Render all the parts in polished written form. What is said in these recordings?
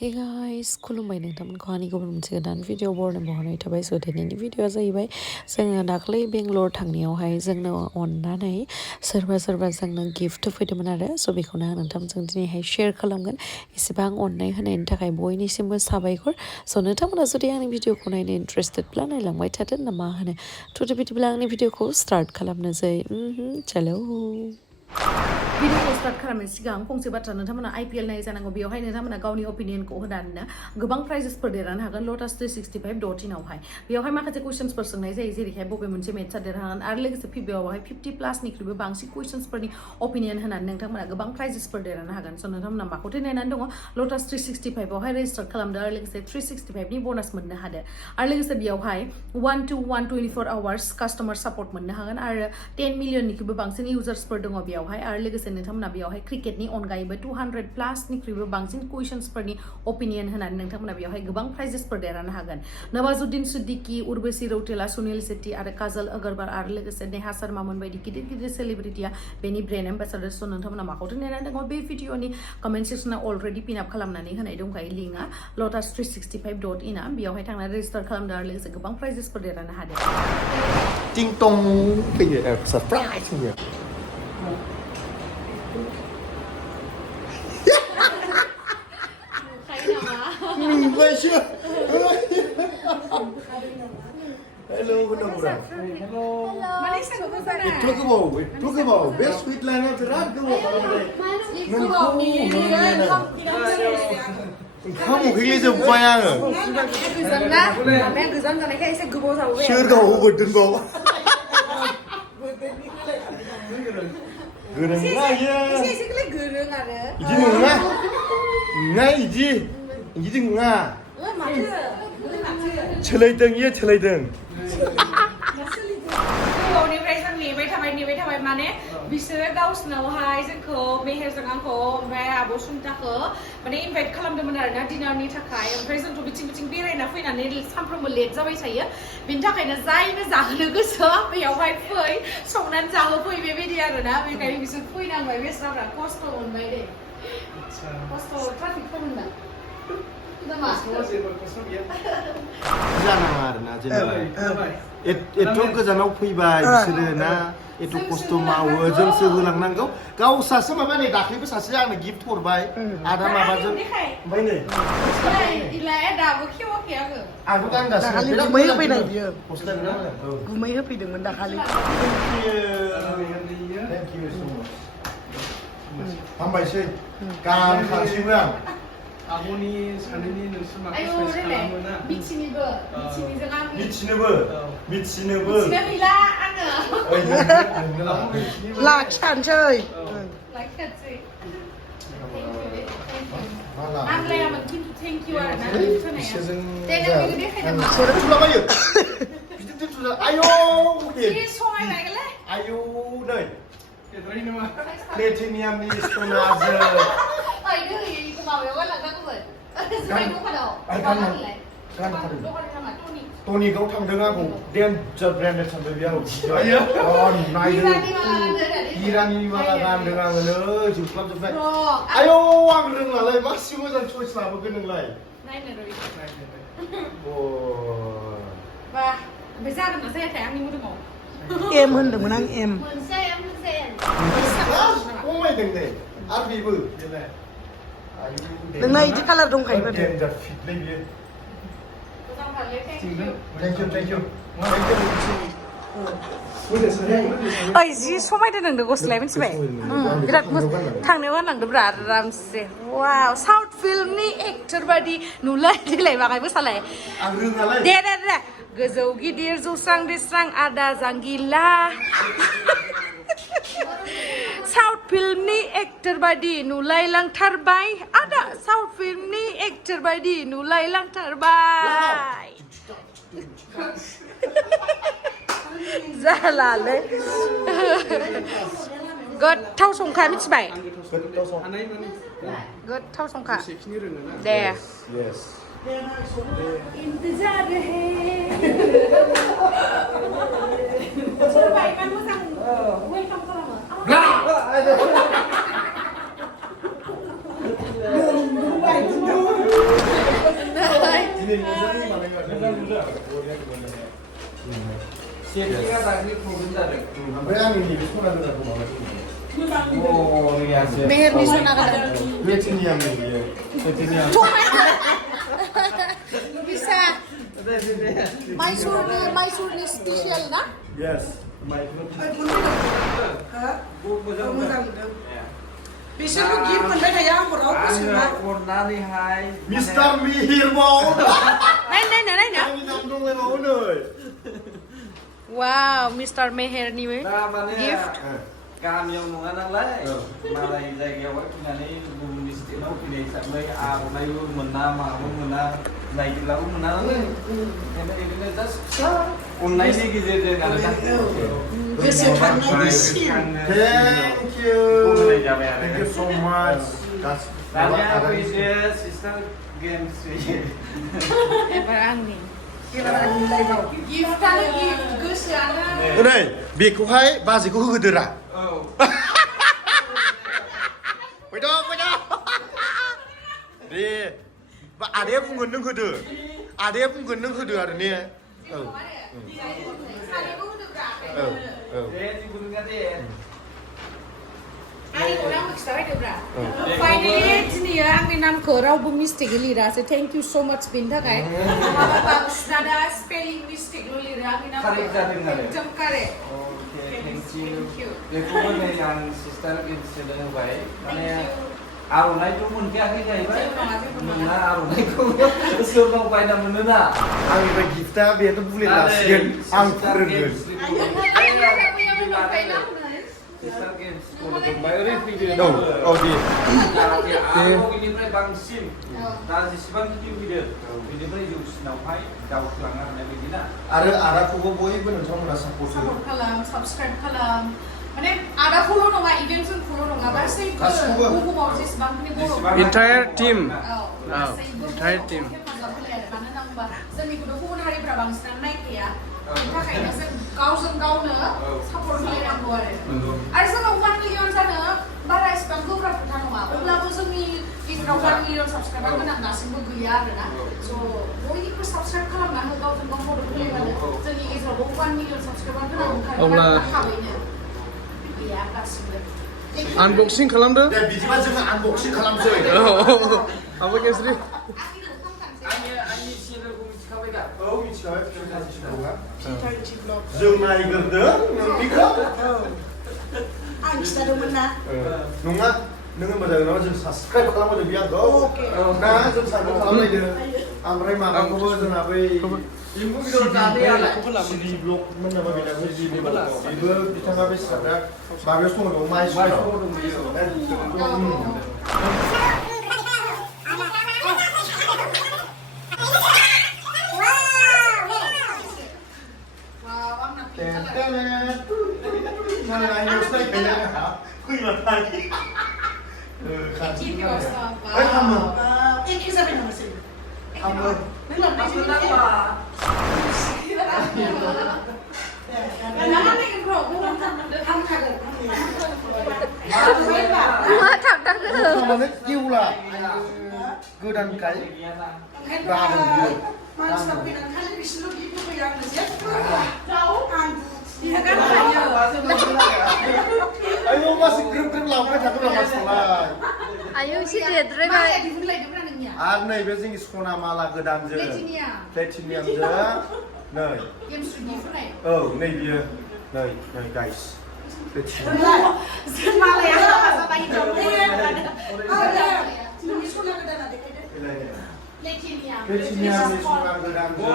Hey guys, Khulumbai नोंथांमोनखौ आंनि गुबुन मोनसे गोदान भिडिअ बरायनाय थाबाय स' दिनैनि भिडिअआ जाहैबाय जोङो दाख्लै बेंगलर थांनायावहाय जोंनो अननानै सोरबा जोंनो गिफ्ट होफैदोंमोन आरो स' बेखौनो आं नोंथांमोनजों दिनैहाय शेयार खालामगोन एसेबां अननाय होनायनि थाखाय बयनिसिमबो साबायखर स' नोंथांमोना जुदि आंनि भिडिअखौ नायनो इन्टारेस्टेडब्ला नायलांबाय थादो ना मा होनो थ' बिदिब्ला आंनि भिडिअखौ स्टार्ट खालामनोसै चलो भिडिअखौ स्टार्ट खालामनायनि सिगां फंसे बाथ्रा नोंथांमोना आइपिएल नाय जानांगौ बेवहाय नोंथांमोना गावनि अपिनियनखौ होनानैनो गोबां प्राइजेसफोर देरहानो हागोन लटास 365.in बेवहाय माखासे कुइसन्सफोर सोंनाय जायो जेरैहाय बबे मोनसे मेट्सआ देरहागोन आरो लोगोसे फिबायावहाय 50+ बांसिन कुइसन्सफोरनि अपिनियन होनानै नोंथांमोना गोबां प्राइजेसफोर देरहानो हागोन स' नोंथांमोना माखौथो नायनानै दङ लटास 365आवहाय रेजिस्टार खालामदो आरो लोगोसे 365नि बनास मोननो हादो आरो लोगोसे बेयावहाय 1 to 124 आवार्स कास्टमार सापर्ट मोननो हागोन आरो 10 मिलियननिख्रुइबो बांसिन इउजार्सफोर दङ बेयावहाय आरो लोगोसे नोंथांमोना बेयावहाय क्रिकेटनि अनगायैबो 200+ बांसिन कुइसन्सफोरनि अपिनियन होनानै नोंथांमोना बेयावहाय गोबां प्राइजेसफोर देरहानो हागोन नवाजुद्दिन सिद्दिकी उर्वशी रौतेला सुनील शेट्टी आरो काजल अगरवाल आरो लोगोसे नेहा शर्मामोन बायदि गिदिर सेलिब्रिटिया बेनि ब्रेन्ड एम्बेसाडर स' नोंथांमोना माखौथो नेनानै दङ बे भिडिअनि कमेन्ट सेक्सनाव अलरेडि पिन आप खालामनानै होनाय दंखायो लिंकआ लटास 365.in बेयावहाय थांनानै रेजिस्टार खालामदो आरो लोगोसे गोबां प्राइजेसफोर देरहानो हादों Ding dong, surprise here. Hello, Khulumbai. Hello. Itu kebau. Best sweet line of the rap. Kamu pilih siapa yang? Syurga betul bawa. Gereng aja. Iji nggak? Nggak iji. Iji nggak? Celaydeng ya celaydeng. माने बिसोरो गावसोरनावहाय जोंखौ मेहेरजों आंखौ ओमफ्राय आब' सुनिताखौ माने invite खालामदोंमोन आरोना डिनारनि थाखाय ओमफ्राय जोंथ' बिथिं बेरायना फैनानै सानफ्रोमबो लेट जाबाय थायो बेनि थाखायनो जायनो जाहोनो गोसो बेयावहाय फै संनानै जाहोफै बेबायदि आरोना बेनिखायनो बिसोर फैनांबाय बेस्राफ्रा खस्थ' मोनबाय दे खस्थ' ट्राफिकफोर मोनदों जानाङा आरोना जेनेबा एथ' गोजानाव फैबाय बिसोरो ना एथ' खस्थ' मावो जोंसो होलांनांगौ गाव सासे माबा नै दाख्लैबो सासे आंनो गिफ्ट हरबाय आदा माबाजों ओमफ्राय नै दाबो खेवाखै आङो आंथ' गानगासिनो गुमै होफैनाय बियो गस्ला गुमै होफैदोंमोन दाखालि हामबायसै गानखानोसैबो आं आब'नि सानैनि नोंसोर माखौ साइज खालामो ना मिथिनोबो गैला आङो लाखिखानोसै आंलायामोन खिन्थु थेंक इउ आरोना बिसोरो थुलाबायो बिदि थुला आयौ समायनायगोनलै आयौ नै फेद्राय नामा प्लेटिनियामनि सनाजों टनिकआव थांदों आंखौ डेन्जार ब्रेन्डेड सानदों बेयाव नायदों हिरानि माला गानदों आङो नै जोबख्लाबजोबनाय आयौ आं रोंलालाय मासि मोजां चइस लाबोगोन नोंलाय ओमफ्राय जागोन ना जायाखै आंनि मोदोमाव एम होनदोंमोन आं एम खमायदों दे आरो बेबो नोंना इदि कालार दंखायो माथो डेन्जार फिटलै बियो थेंक इउ ओइ जि समायदों नोंदों गस्लाया मिथिबाय बिराद थांनायाव गानलांदों ब्रा आरामसे वाव साउथ फिल्मनि एक्टर बादि नुलाय देलाय बाङाय मोसालाय दे गोजौ गिदिर जौस्रां दैस्रां आदा जांगिला साउथ फिल्मनि एक्टर बायदि नुलायलांथारबाय आदा साउथ फिल्मनि एक्टर बायदि नुलायलांथारबाय जालालै गोथाव संखा मिथिबाय गोथाव संखा दे इंतजार है सोरबा इमान मोजां वेलकाम खालामो सेफटिया दाख्लै प्रब्लेम जादों ओमफ्राय आंनि नैबे सना गोदानखौ माबायदि मेहेरनि सना गोदान प्लेटिनियामनि बियो प्लेटिनियाम bisa Mysore special ना yes बिसोरबो गिफ्ट मोनबाय थायो आंखौ रावबो सोङा अननानैहाय मिस्टार मिहिरबाव नायना आंनि नाम दंलायबावो नै wow Mr. मेहेरनि गिफ्ट गामियाव नङा नालाय मालाय जायगायावहाय फैनानै गुबुननि स्टेटआव फैनाय हिसाबै आर'नाइबो मोना माबो मोना नायगिरलाबो मोना नालाय ओंखायनो बिदिनो जास्ट फिसा अननायनि गेजेरजों आरो गोसो खांनायनि thank you so much दानिया फैदो सिस्टार गेम्स एबार आंनि गिफ्टआनो गिफ्ट गोसोआनो नै बेखौहाय बाजैखौ होदोरा फैद' दे आदाया बुंगोन नों होदो आदाया बुंगोन नों होदो आरो ने औ दे जिखुनु दे आंनिखौ आंबो खिथाबायदोब्रा फाइनालि दिनै आंनि नामखौ रावबो मिस्टेकै लिरासै थेंक इउ सो माच बेनि थाखाय माबा बांसिना दा स्पेलिं मिस्टेकल' लिरो आंनि नामखौ एकदम कारेक्ट थेंक इउ बेखौबो नै आं सिस्टार गेम्सनो होबाय माने आर'नाइथ' मोनखायाखै जाहैबाय नोंना आर'नाइखौ सोरनाव बायना मोनोना आंनिफ्राय गिफ्टआ बेथ' बुलेट लासिगोन आं फोरोंगोन सिस्टार गेम्स खल'बाय ओरै फैदो औ दे आरोबाव बेनिफ्राय बांसिन दा जेसेबांखिनि फैदो बेनिफ्राय जौसिनावहाय दावखोलांनो हानाय बायदि ना आरो आदाखौबो बयबो नोंथांमोना सापर्ट हो खालाम साबस्क्राइब खालाम माने आदाखौल' नङा इभेन जोंखौल' नङा गासैबो बुहुमाव जेसेबांखिनि बर' Entire team. entire team मानो होनबा जोंनिखौथ' गुबुन हारिफ्रा बांसिनानो नायखाया बेनि थाखायनो जों गावजों गावनो सापर्ट होलायनांगौ आरो जोङो 1 मिलियन जानो बारा इसेबां गोब्राब खोथा नङा अब्लाबो जोंनि गेजेराव 1 मिलियन साबस्क्राइबार गोनां दासिमबो गैया आरोना स' बयनिबो साबस्क्राइब खालामना हो गावजों गाव मदद होलायबानो जोंनि गेजेरावबो 1 मिलियन साबस्क्राइबार गोनां ओंखारोब्ला थाबैनो गैया गासिबो Unboxing खालामदो दे बिदिबा जोङो आनबक्सिं खालामसै आबो गेसरि औ मिथिखाबाय जों नायग्रोदों नोंनिखौ आं खिथादोंमोन ना नङा नोङो मोजां नङा जों साबस्क्राइब खालामहोदो बे आंखौ ना जों साबो खालामलायदो ओमफ्राय माबाखौबो जोंहा बै सिडि ब्लग मोन नामा बेना बेबो बिथाङा बे सिखारना माबायावसो दङ माइसुराव एखे जाबाय नामासै आङो नों लांनाय माने गेवला गोदानखाय मानसिफ्रा फैनानै खालि बिसोरल' गिफ्ट होफैयो आंनो जेबो आयौ मासि ग्रोब ग्रोब लांबाय थागोन नामा मानसिफ्रालाय आयौ एसे देरद्रायबाय आरो नैबे जोंनि सना माला गोदानजों प्लेटिनियामजों नै औ नै बियो नै गाइस मालाया हाबा जाबाय प्लेटिनियामनि सना गोदानजों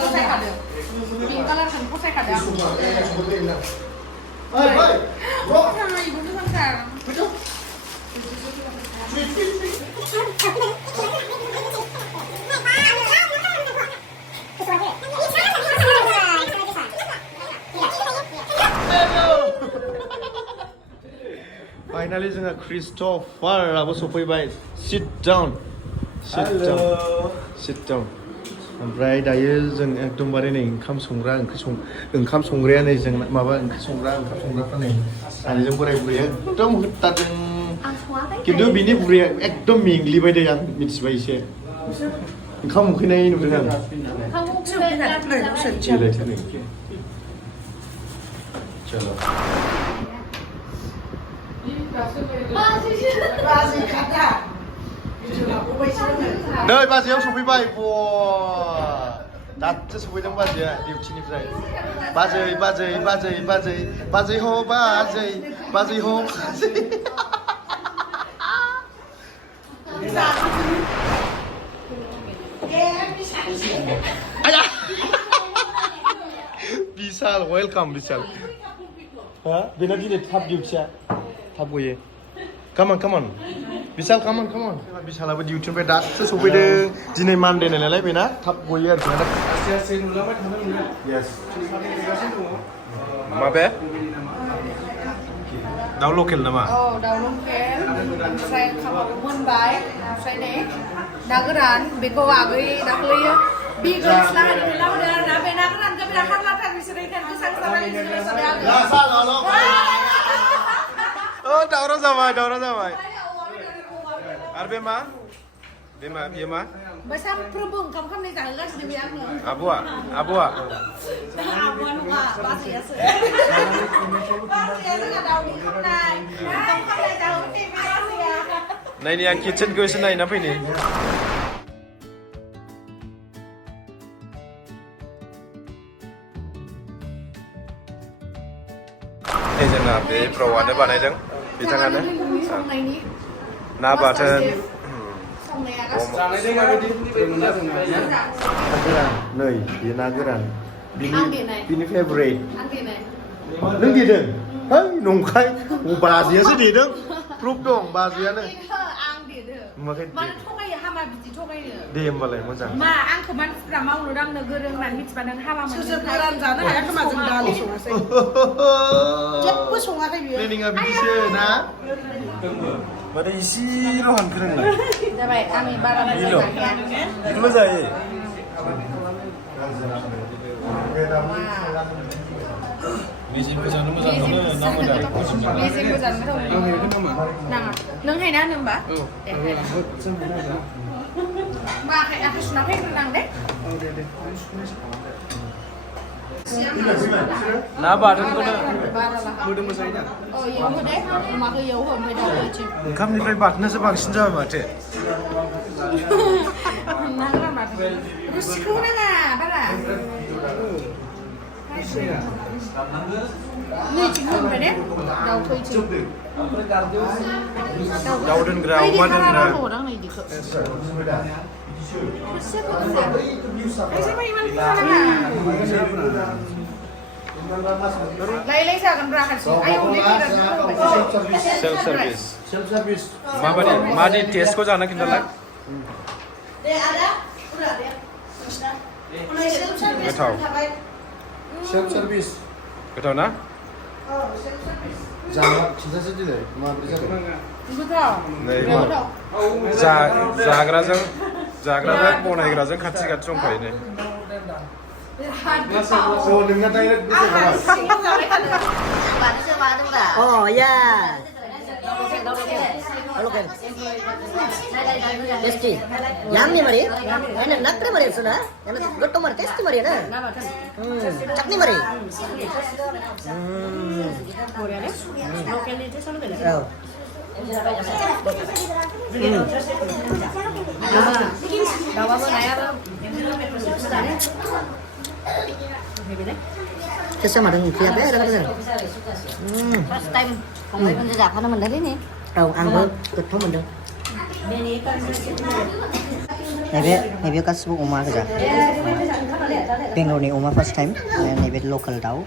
फसायखादों पिंक कालारखौनो फसायखादों इबो मोजांथार फाइनाली जोंहा क्रिस्टफाराबो सफैबाय सिट डाउन ओमफ्राय दायो जों एकदमबारे नै ओंखाम संग्राया नै जों माबा ओंखाम संग्राफ्रा नै सानैजों बोराय बुरै एकदम होथारदों खिन्थु बिनि बुरैया एकदम मेंग्लिबाय दे आं मिथिबाय एसे ओंखाम उखैनाय नुदों आं चलो नै बाजैयाव सफैबाय दासो सफैदों बाजैया डिउटिनिफ्राय बाजै बाजै बाजै बाजै बाजै हो बाजै बाजै हो बाजै आया बिशाल वेलकाम बिशाल हा बेना दिनै थाब डिउटिया थाब गयो कामन कामन बिशाल कामन कामन बिशालाबो डिउटिनिफ्राय दासो सफैदों दिनै मानदे नालाय बेना थाब गयो आरोखि यस माबे दाउ लकेल नामा दाउ लकेल ओमफ्राय ओंखामाबो मोनबाय ओमफ्राय नै ना गोरान बेखौ आगै दाख्लैयो बिगोल्स लाबोदों आरोना बे ना गोरानखौ बिराद हारलाथार बिसोरो इखायनो गोसा गोसा दावराव जाबाय आरो बे मा बियो मा ओमफ्राय सानफ्रोमबो ओंखाम खालामनाय जाहोगासिनो बे आंनो आब'आ आब'आ नङा बाजैयासो जोंहा दाउनि खामनाय ओंखाम खालामनाय जाहोबाय बे बाजैया नायनि आं किटचेनखौ एसे नायना फैनि जोंना बे ब्र'आनो बानायदों बिथाङानो ना बाथोन नै बे ना गोरान बिनि फेभरेट नों देदों है नंखाय बाजैयासो देदों प्रुफ दं बाजैयानो दे होमबालाय मोजां मा आंखौ मानसिफ्रा मावनो दांनो गोरों होननानै मिथिबा नों हाबा मोनगोन गोरान जानो हाया खोमा जों दालि सङासै जेबो सङाखै बियो प्लेनिंआ बिदिसो ना माने इसेल' हानखो रोंनाय जाबाय आंनि बारा मोजां जाखाया बिदिबो जायो मेजेमबो जानो मोजां मोनो ना मोजां मेजेमबो जानो मोजां मोनो नाङा नों हायना होनो होमबा मा आखाइ सुना फैग्रोनां दे ना बाथोनखौनो ओंखामनिफ्राय बाथोनासो बांसिन जाबाय माथो रुसिखौ नाङा बारा नैथिं होनबाय दे दाउखौ दाउ दोनग्रा अमा दोनग्रा सेल्फ सार्भिस माबादि टेस्टखौ जाना खिन्थालाय गोथाव सेल्फ सार्भिस गोथाव ना खिन्थासो दिनै माबोरै जादों जाग्राजों बनायग्राजों खाथि दंखायो नै नोंना direct Oh ya. Local. Tasty. Yummy mari. And nakre mari suna. And good to mar tasty mari na. Chutney mari. Oh. Cái sao mà đừng kia bé đó bây giờ. First time không phải con giặc nó mình đấy nè. Đâu ăn bớt cực thôi mình được. Này biết kasih oma kerja. Bangalore ni oma first time. Này biết local tau.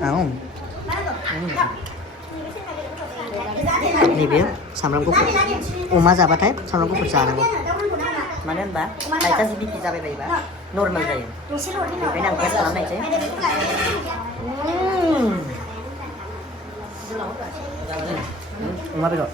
Không. Này biết samram ko. Oma jabat hai samram ko percaya ko. Mana mbak? Kita sih pizza be mbak. Normal saja. Ini yang guys kalau naik sih. Oma berapa?